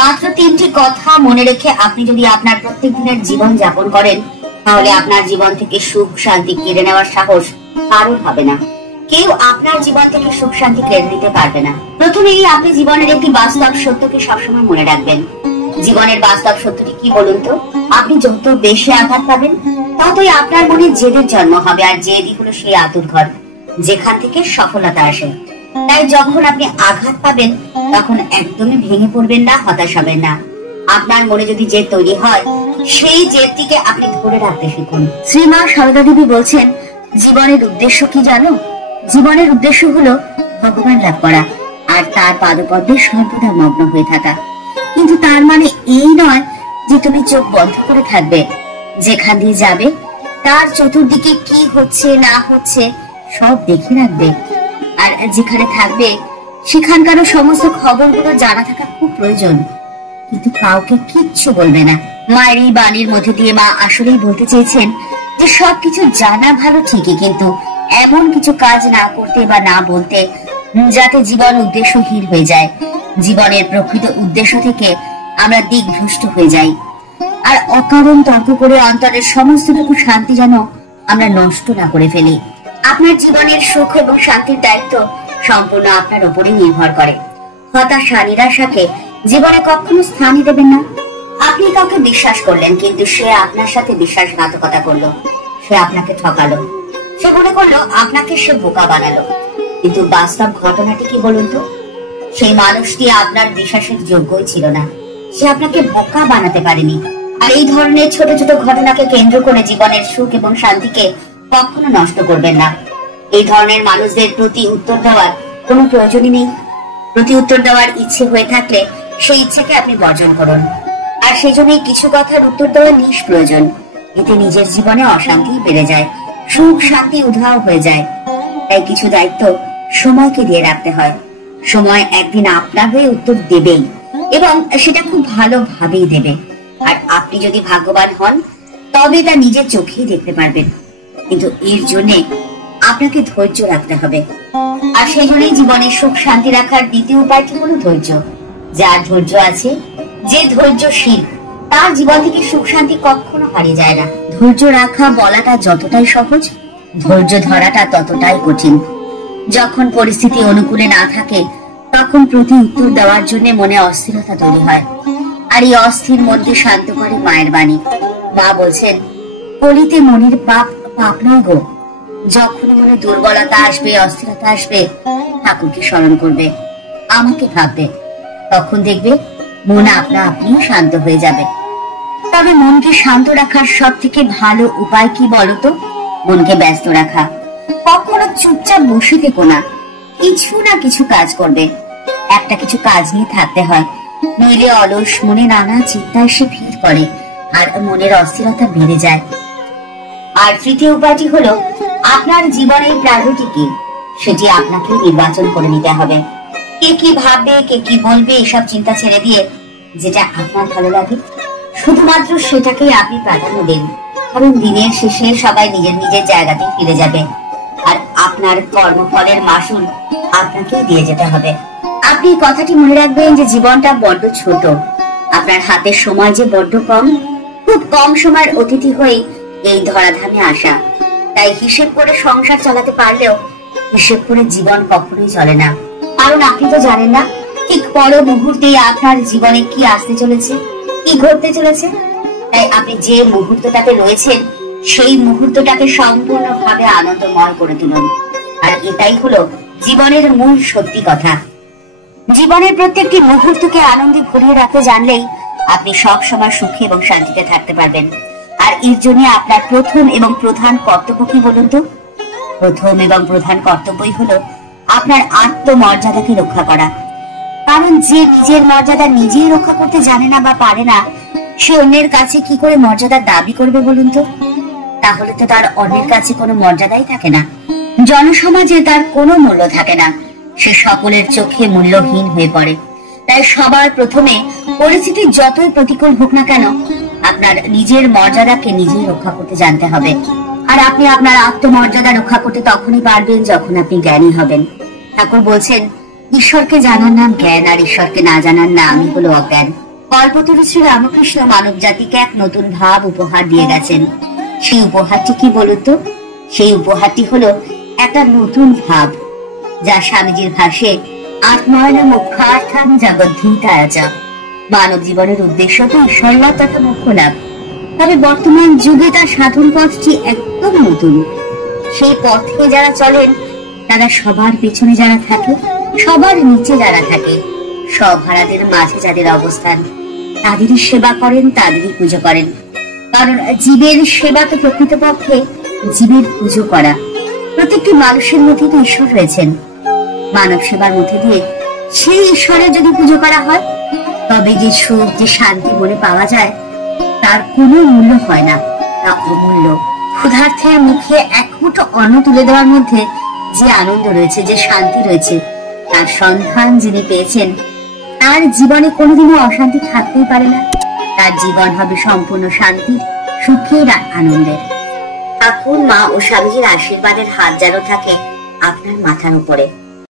মাত্র 3টি কথা মনে রেখে আপনি যদি আপনার প্রত্যেক দিনের জীবন যাপন করেন, তাহলে আপনার জীবন থেকে সুখ শান্তি কেড়ে নেওয়ার সাহস কারোর হবে না। কেউ আপনার জীবন থেকে সুখ শান্তি কেড়ে নিতে পারবে না। প্রথমেই আপনি জীবনের একটি বাস্তব সত্যকে সবসময় মনে রাখবেন। জীবনের বাস্তব সত্যটি কি বলুন তো? আপনি যত বেশি আঘাত পাবেন, ততই আপনার মনে জেদের জন্ম হবে, আর জেদই হলো সেই আতুর ঘর যেখান থেকে সফলতা আসে। তাই যখন আপনি আঘাত পাবেন, তখন একদমই ভেঙে পড়বেন না, হতাশ হবেন না। আপনার মনে যদি জেদ তৈরি হয়, সেই জেদটিকে আপনি ধরে রাখতে শিখুন। শ্রীমা সারদা দেবী বলছেন, জীবনের উদ্দেশ্য কি জানো? জীবনের উদ্দেশ্য হলো ভগবান লাভ করা আর তার পাদপদ্মে সর্বদা মগ্ন হয়ে থাকা। কিন্তু তার মানে এই নয় যে তুমি চোখ বন্ধ করে থাকবে। যেখান দিয়ে যাবে তার চতুর্দিকে কি হচ্ছে না হচ্ছে সব দেখে রাখবে, আর যেখানে থাকবে সেখানকারও সমস্ত খবরগুলো জানা থাকা খুব প্রয়োজন, কিন্তু কাউকে কিচ্ছু বলবে না। মায়ের এই বাণীর মধ্যে দিয়ে মা আসলেই বলতে চেয়েছেন যে সবকিছু জানা ভালো ঠিকই, কিন্তু এমন কিছু কাজ না করতে বা না বলতে যাতে জীবন উদ্দেশ্যহীন হয়ে যায়। জীবনের প্রকৃত উদ্দেশ্য থেকে আমরা দিকভ্রষ্ট হয়ে যাই, আর অকারণ তর্ক করে অন্তরের সমস্তটুকু শান্তি যেন আমরা নষ্ট না করে ফেলি। আপনার জীবনের সুখ এবং শান্তির দায়িত্ব সম্পূর্ণ আপনার উপরে নির্ভর করে। হতাশা নিরাশাকে জীবনে কখনো স্থানই দেবেন না। আপনি কাউকে বিশ্বাস করলেন, কিন্তু সে আপনার সাথে বিশ্বাসঘাতকতা করলো, সে আপনাকে ঠকালো, সে মনে করলো আপনাকে সে বোকা বানালো। কিন্তু বাস্তব ঘটনাটি কি বলুন তো? সেই মানুষটি আপনার বিশ্বাসের যোগ্যই ছিল না, সে আপনাকে বোকা বানাতে পারেনি। আর এই ধরনের ছোট ছোট ঘটনাকে কেন্দ্র করে জীবনের সুখ এবং শান্তিকে কখনো নষ্ট করবেন না। এই ধরনের মানুষদের প্রতি উত্তর দেওয়ার কোনো প্রয়োজনই নেই। প্রতি উত্তর দেওয়ার ইচ্ছে হয়ে থাকলে সেই ইচ্ছেকে আপনি বর্জন করুন। আর সেই জন্যই কিছু কথার উত্তর দেওয়া নিষ্প্রয়োজন। এতে নিজের জীবনে অশান্তি বেড়ে যায়, সুখ শান্তি উধাও হয়ে যায়। তাই কিছু দায়িত্ব সময়কে দিয়ে রাখতে হয়। সময় একদিন আপনার হয়ে উত্তর দেবেই, এবং সেটা খুব ভালোভাবেই দেবে। আর আপনি যদি ভাগ্যবান হন, তবে তা নিজের চোখেই দেখতে পারবেন। কিন্তু এর জন্য আপনাকে ধৈর্য রাখতে হবে। আর সেই জন্যই জীবনে সুখ শান্তি রাখার দ্বিতীয় উপায়টি হলো ধৈর্য। যার ধৈর্য আছে, যে ধৈর্যশীল, তার জীবন থেকে সুখ শান্তি কখনো হারিয়ে যায় না। ধৈর্য রাখা বলাটা যতটাই সহজ, ধৈর্য ধরাটা ততটাই কঠিন। যখন পরিস্থিতি অনুকূলে না থাকে, তখন প্রতি উত্তর দেওয়ার জন্য মনে অস্থিরতা তৈরি হয়, আর এই অস্থির মনকে শান্ত করে মায়ের বাণী। মা বলছেন, কলিতে মনের পাপ পাপ নয় গো। যখন মনে দুর্বলতা আসবে, অস্থিরতা আসবে, ঠাকুরকে স্মরণ করবে, আমাকে ভাববে, তখন দেখবে মন আপনা আপনি শান্ত হয়ে যাবে। তবে মনকে শান্ত রাখার সব থেকে ভালো উপায় কি বলতো? মনকে ব্যস্ত রাখা। কখনো চুপচাপ বসে থেকো না, কিছু না কিছু কাজ করবে। একটা কিছু কাজ নিয়ে থাকতে হয়, নইলে অলস মনে নানা চিন্তা এসে ভিড় করে, আর মনের অস্থিরতা বেড়ে যায়। আর তৃতীয় উপায়টি হলো, আপনার জীবনের প্রায়োরিটি কি সেটি আপনাকে নির্বাচন করে নিতে হবে। কে কি ভাববে, কে কি বলবে, এসব চিন্তা ছেড়ে দিয়ে যেটা আপনার ভালো লাগে শুধুমাত্র সেটাকেই আপনি প্রাধান্য দেন। কারণ দিনের শেষে সবাই নিজের নিজের জায়গাতে ফিরে যাবে, আর আপনার কর্মফলের মাসুল আপনাকেই দিয়ে যেতে হবে। আপনি কথাটি মনে রাখবেন যে জীবনটা বড্ড ছোট, আপনার হাতের সময় যে বড্ড কম। খুব কম সময়ের অতিথি হয়ে এই ধরাধামে আসা। তাই হিসেব করে সংসার চালাতে পারলেও হিসেব করে জীবন কখনোই চলে না। কারণ আপনি তো জানেন না ঠিক পর মুহূর্তেই আপনার জীবনে কি আসতে চলেছে, কি ঘটতে চলেছে। তাই আপনি যে মুহূর্তটাতে রয়েছেন, সেই মুহূর্তটাকে সম্পূর্ণভাবে আনন্দময় করে তুলুন। আর এটাই হলো জীবনের মূল সত্যি কথা। জীবনের প্রত্যেকটি মুহূর্তকে আনন্দে ভরিয়ে রাখতে জানলেই আপনি সব সময় সুখে এবং শান্তিতে থাকতে পারবেন। আর এর জন্য আপনার প্রথম এবং প্রধান কর্তব্য কি বলুন তো? প্রথম এবং প্রধান কর্তব্যই হলো আপনার আত্মমর্যাদাকে রক্ষা করা। কারণ যে নিজের মর্যাদা নিজেই রক্ষা করতে জানে না বা পারে না, সে অন্যের কাছে কি করে মর্যাদার দাবি করবে বলুন তো? তাহলে তো তার অন্যের কাছে কোনো মর্যাদাই থাকে না, জনসমাজে তার কোনো মূল্য থাকে না, সে সকলের চোখে মূল্যহীন হয়ে পড়ে। তাই সবার প্রথমে পরিস্থিতি যতই প্রতিকূল হোক না কেন, আপনার নিজের মর্যাদাকে নিজেই রক্ষা করতে জানতে হবে। আর আপনি আপনার আত্মমর্যাদা রক্ষা করতে তখনই পারবেন যখন আপনি জ্ঞানী হবেন। ঠাকুর বলছেন, ঈশ্বরকে জানার নাম জ্ঞান, আর ঈশ্বরকে না জানার নামই হলো অজ্ঞান। কল্পতরু শ্রী রামকৃষ্ণ মানব জাতিকে এক নতুন ভাব উপহার দিয়ে গেছেন। সেই উপহারটি কি বলতো? সেই উপহারটি হলো একটা নতুন ভাব, যা স্বামীজির ভাষে আত্মায়ন মুখ্যার্থান জগদ্ধীতায়াচা। মানব জীবনের উদ্দেশ্য তো ঈশ্বরলাভ তথা মোক্ষ লাভ। তবে বর্তমান যুগে তার সাধন পথটি একদম নতুন। সেই পথে যারা চলেন তারা সবার পেছনে যারা থাকে, সবার নিচে যারা থাকে, সব হারাদের মাঝে যাদের অবস্থান, তাদেরই সেবা করেন, তাদেরই পুজো করেন। কারণ জীবের সেবা তো প্রকৃতপক্ষে জীবের পুজো করা। প্রত্যেকটি মানুষের মধ্যে তো ঈশ্বর রয়েছেন। মানব সেবার মধ্যে দিয়ে সেই ঈশ্বরের যদি পুজো করা হয়, তবে যে সুখ, যে শান্তি মনে পাওয়া যায়, তার কোনো মূল্য হয় না, তা অমূল্য। ক্ষুধার্থের মুখে এক মুঠো অন্ন তুলে দেওয়ার মধ্যে যে আনন্দ রয়েছে, যে শান্তি রয়েছে, তার সন্ধান যিনি পেয়েছেন, তার জীবনে কোনোদিনও অশান্তি থাকতেই পারে না। তার জীবন হবে সম্পূর্ণ শান্তির, সুখের আর আনন্দের। ঠাকুর, মা ও স্বামীজির আশীর্বাদের হাত যেন থাকে আপনার মাথার উপরে।